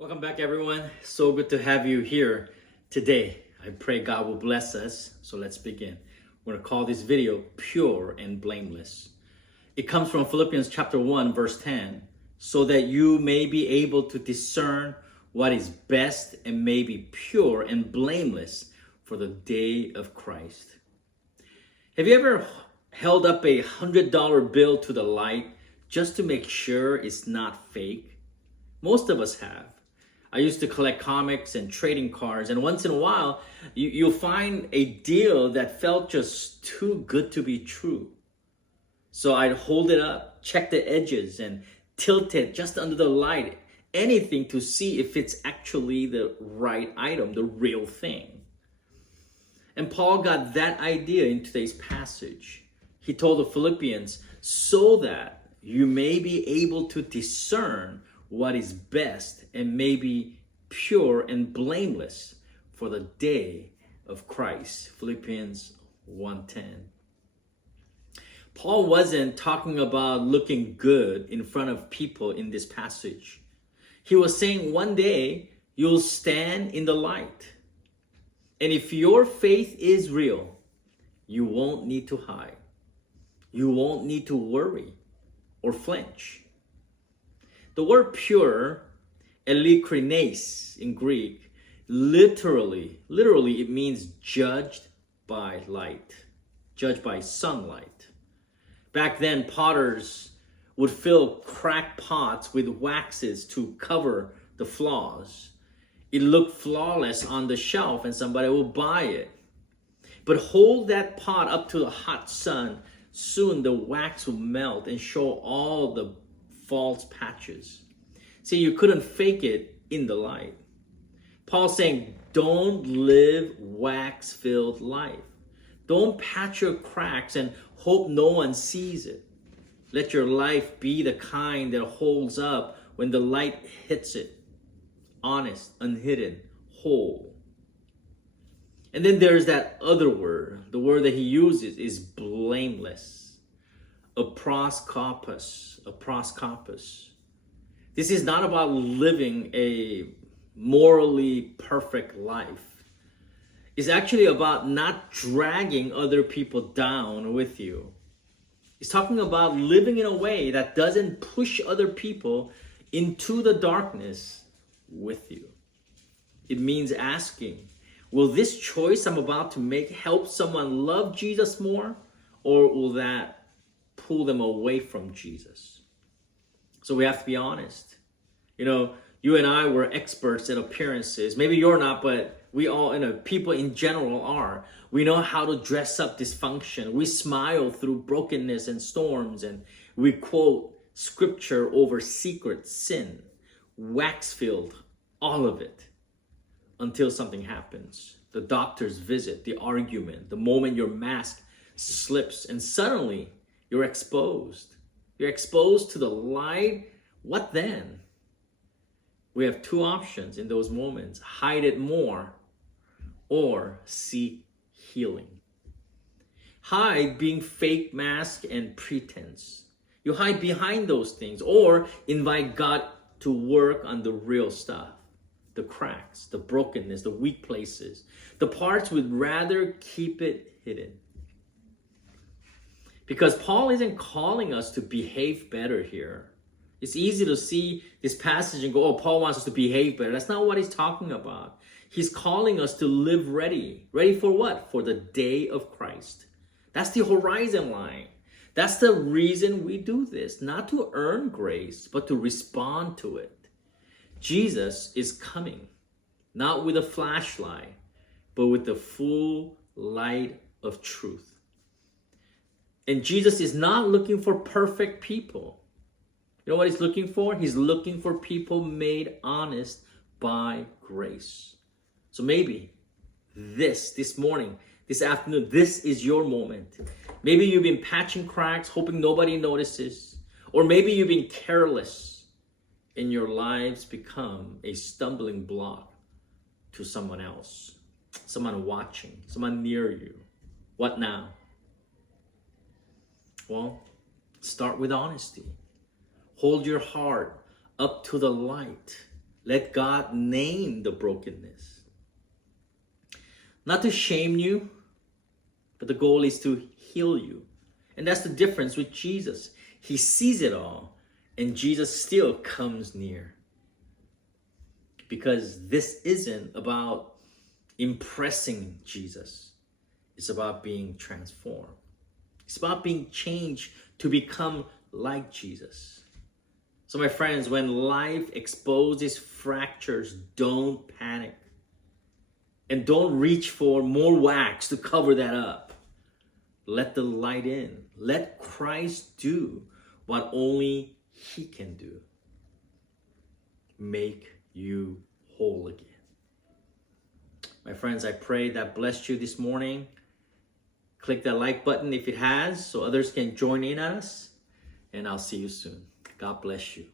Welcome back, everyone. So good to have you here today. I pray God will bless us. So let's begin. We're going to call this video Pure and Blameless. It comes from Philippians chapter 1, verse 10. So that you may be able to discern what is best and may be pure and blameless for the day of Christ. Have you ever held up a $100 bill to the light just to make sure it's not fake? Most of us have. I used to collect comics and trading cards, and once in a while, you'll find a deal that felt just too good to be true. So I'd hold it up, check the edges, and tilt it just under the light, anything to see if it's actually the right item, the real thing. And Paul got that idea in today's passage. He told the Philippians, so that you may be able to discern what is best and may be pure and blameless for the day of Christ. Philippians 1:10. Paul wasn't talking about looking good in front of people in this passage. He was saying one day you'll stand in the light. And if your faith is real, you won't need to hide. You won't need to worry or flinch. The word pure, eilikrines in Greek, literally it means judged by light, judged by sunlight. Back then, potters would fill cracked pots with waxes to cover the flaws. It looked flawless on the shelf and somebody would buy it. But hold that pot up to the hot sun, soon the wax will melt and show all the false patches. See, you couldn't fake it in the light. Paul's saying, don't live wax-filled life. Don't patch your cracks and hope no one sees it. Let your life be the kind that holds up when the light hits it. Honest, unhidden, whole. And then there's that other word. The word that he uses is blameless. Aproskopos. This is not about living a morally perfect life. It's actually about not dragging other people down with you. It's talking about living in a way that doesn't push other people into the darkness with you. It means asking, will this choice I'm about to make help someone love Jesus more, or will that pull them away from Jesus? So we have to be honest. You know, you and I were experts at appearances. Maybe you're not, but we all, people in general are. We know how to dress up dysfunction. We smile through brokenness and storms, and we quote scripture over secret sin, wax-filled, all of it, until something happens. The doctor's visit, the argument, the moment your mask slips, and suddenly you're exposed. You're exposed to the light. What then? We have two options in those moments. Hide it more or seek healing. Hide being fake mask and pretense. You hide behind those things or invite God to work on the real stuff. The cracks, the brokenness, the weak places. The parts we'd rather keep it hidden. Because Paul isn't calling us to behave better here. It's easy to see this passage and go, oh, Paul wants us to behave better. That's not what he's talking about. He's calling us to live ready. Ready for what? For the day of Christ. That's the horizon line. That's the reason we do this. Not to earn grace, but to respond to it. Jesus is coming. Not with a flashlight, but with the full light of truth. And Jesus is not looking for perfect people. You know what he's looking for? He's looking for people made honest by grace. So maybe this morning, this afternoon, this is your moment. Maybe you've been patching cracks, hoping nobody notices. Or maybe you've been careless and your lives become a stumbling block to someone else, someone watching, someone near you. What now? Well, start with honesty. Hold your heart up to the light. Let God name the brokenness. Not to shame you, but the goal is to heal you. And that's the difference with Jesus. He sees it all, and Jesus still comes near. Because this isn't about impressing Jesus. It's about being transformed. It's about being changed to become like Jesus. So my friends, when life exposes fractures, don't panic. And don't reach for more wax to cover that up. Let the light in. Let Christ do what only He can do. Make you whole again. My friends, I pray that blessed you this morning. Click that like button if it has, so others can join in on us. And I'll see you soon. God bless you.